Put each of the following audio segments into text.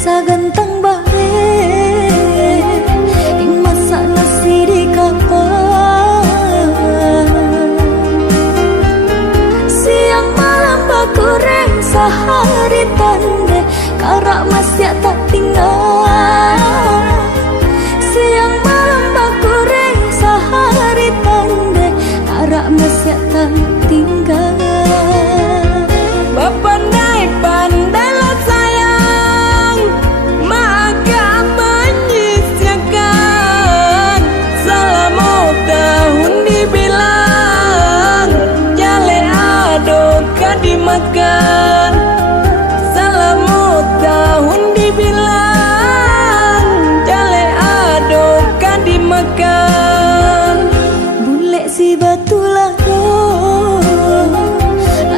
Sa gantang bae ing masa nasi di kapal, siang malam bakureng sehari tande karak masih tak tinggal. Siang malam bakureng sehari tande karak masih tak tinggal. Pandai pandailah sayang, maka menyisiakan. Selama tahun dibilang, jale adokan dimakan. Selama tahun dibilang, jale adokan dimakan. Bule si batu lado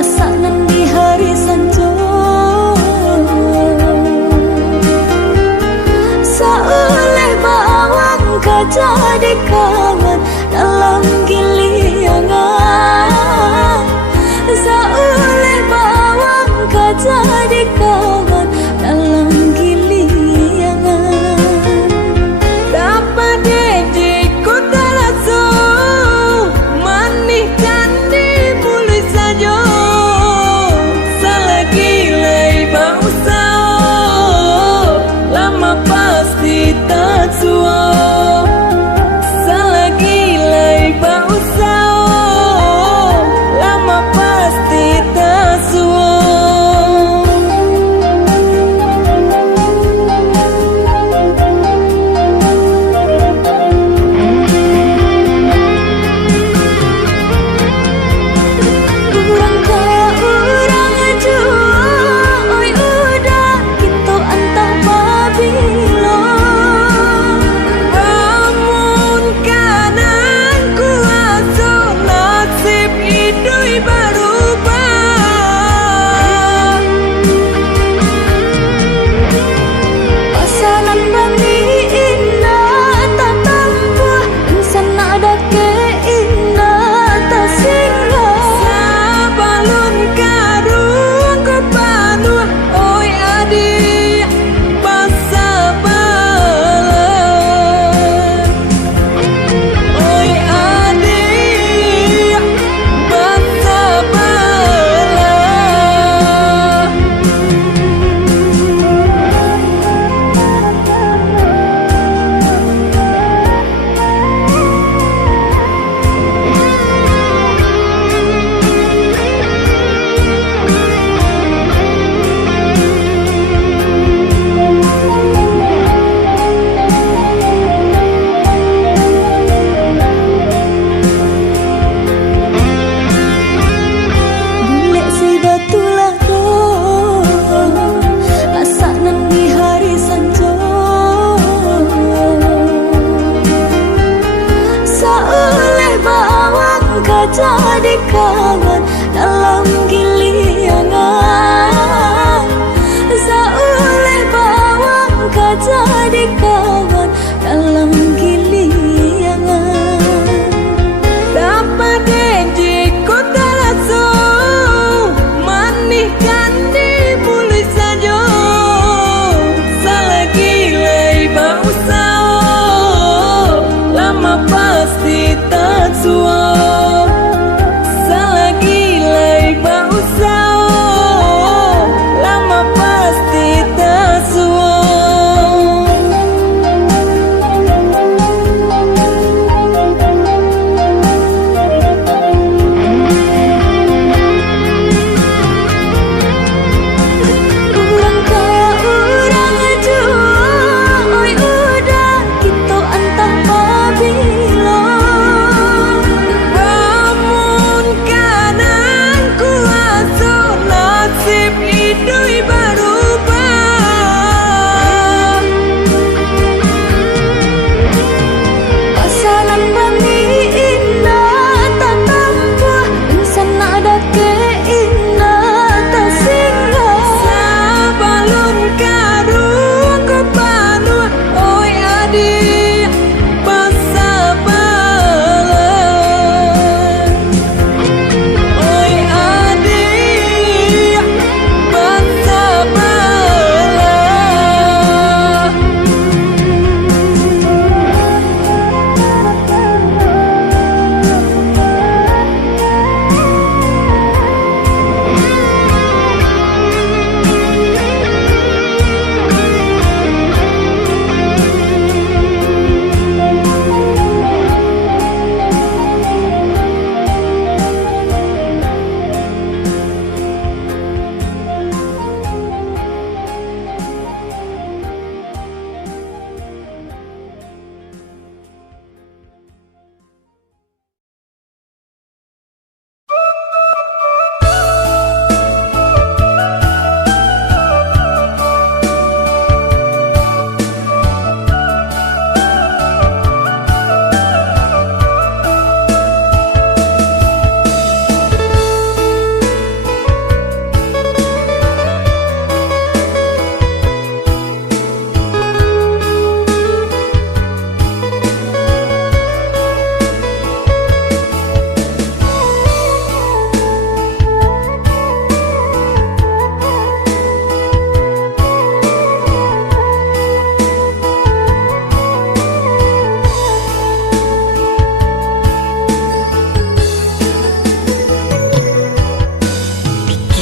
asanan di hari sanjo, saoleh bawang jadi kawan dalam giliangan. Saoleh bawang jadi kawan dalam giliangan. Dapat dijiku terasuk, manis candi mulai saja. Selagi lebar usaha, lama pasti tak suah. Selagi lebar usaha, lama pasti tak suah. Urang kaya urang jual, oi udah gitu antah Babylon. Namun kanan kuasa nasib idui berubah. Pasanan bani indah tak tampa, insan ada keindah tak singgah. Sabalun karung kepanuh, oi adik pasabalan. Oi adik pasabalan. Bule si batu lado asanan di hari sanjo, saoleh bawang jadi kawan dalam giliangan. Saoleh bawang jadi kawan dalam giliangan. Dapat dijiku terasuk, manis candi mulai saja. Selagi lebar usaha, lama pasti tak suah. Selagi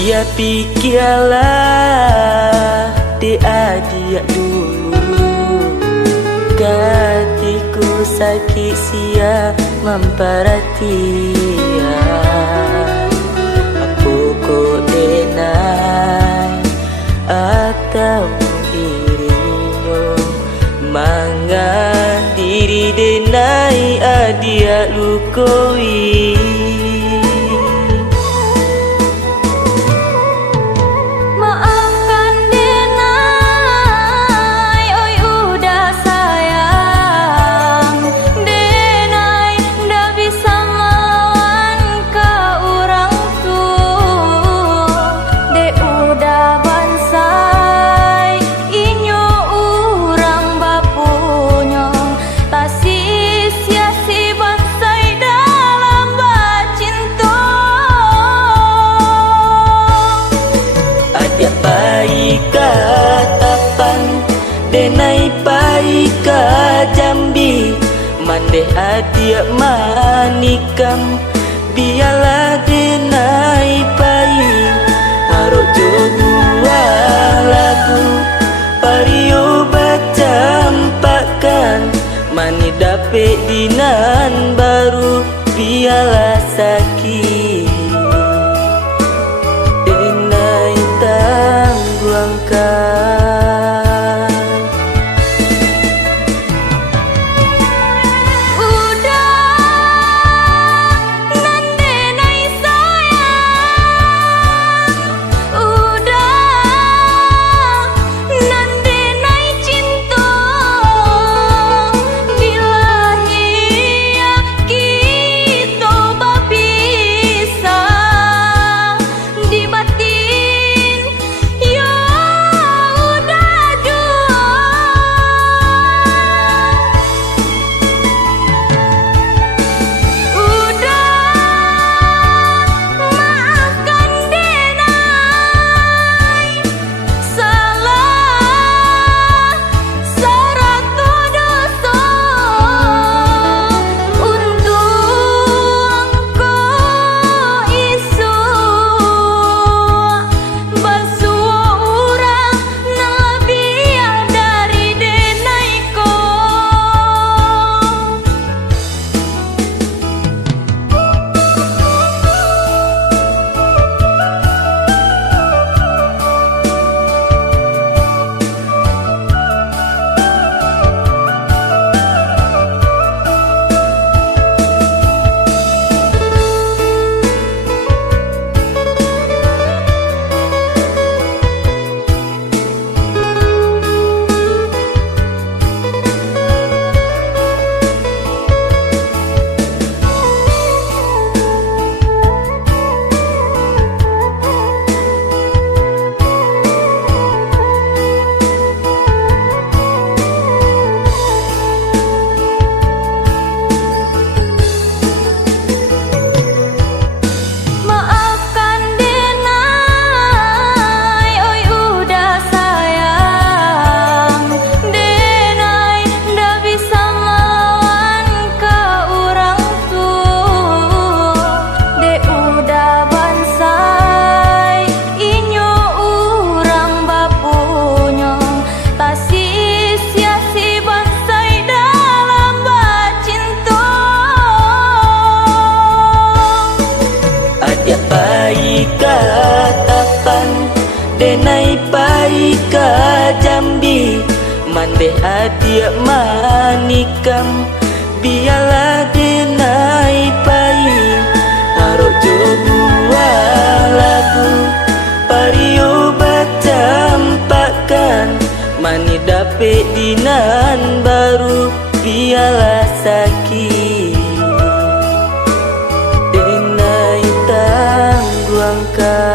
Ya pikirlah dia dulu, hatiku sakit sia memperatia. Apa kau denai atau dirimu mangan diri denai adia lukoi. Denai pai ka Jambi, mandeh adia manikam. Biarlah denai pai, harok jodua lagu. Pario bacampakan, mani dapet dinan baru. Biarlah sakit, denai tangguangkan. Denai pai ka Jambi, mandeh adia manikam. Biarlah denai pai, harok jodua lagu. Pario bacampakan, mani dapet dinan baru. Biarlah sakit, denai tangguangkan.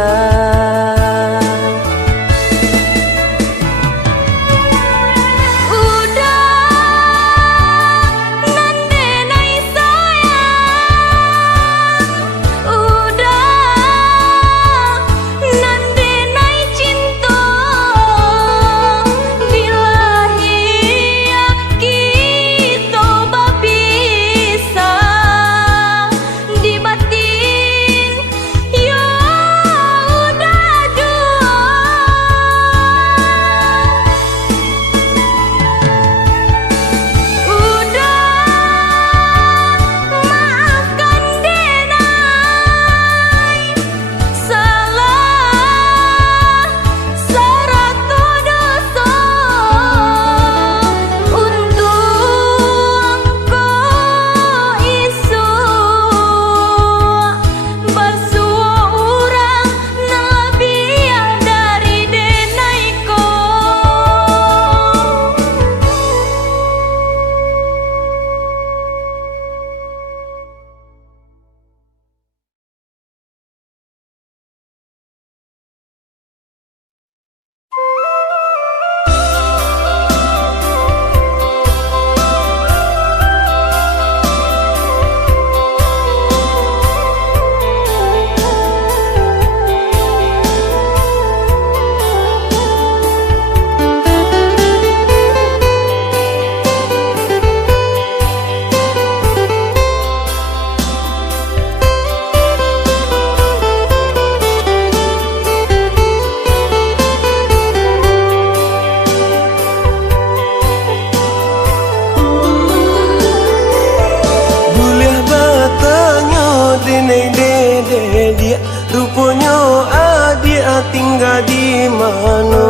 di mana.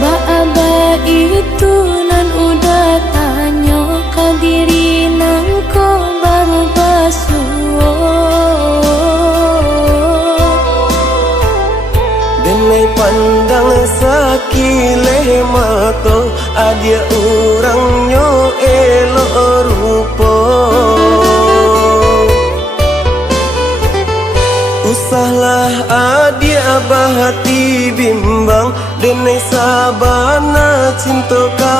Baaba itu nan udah tanya ke diri nangko baru basuh. Denai pandang sakileh mato, adia orangnya elok rupa. Usahlah adia bahati bimbang, denai sabana cinta ka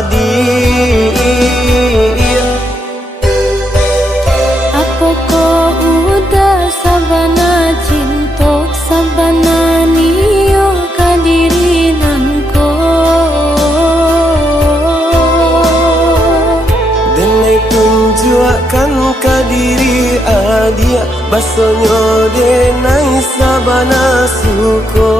adia. Apa kau udah sabana cinta sabana niyo ka diri nangko. Denai tunjukkan ka diri adia, basonyo denai sabana suko.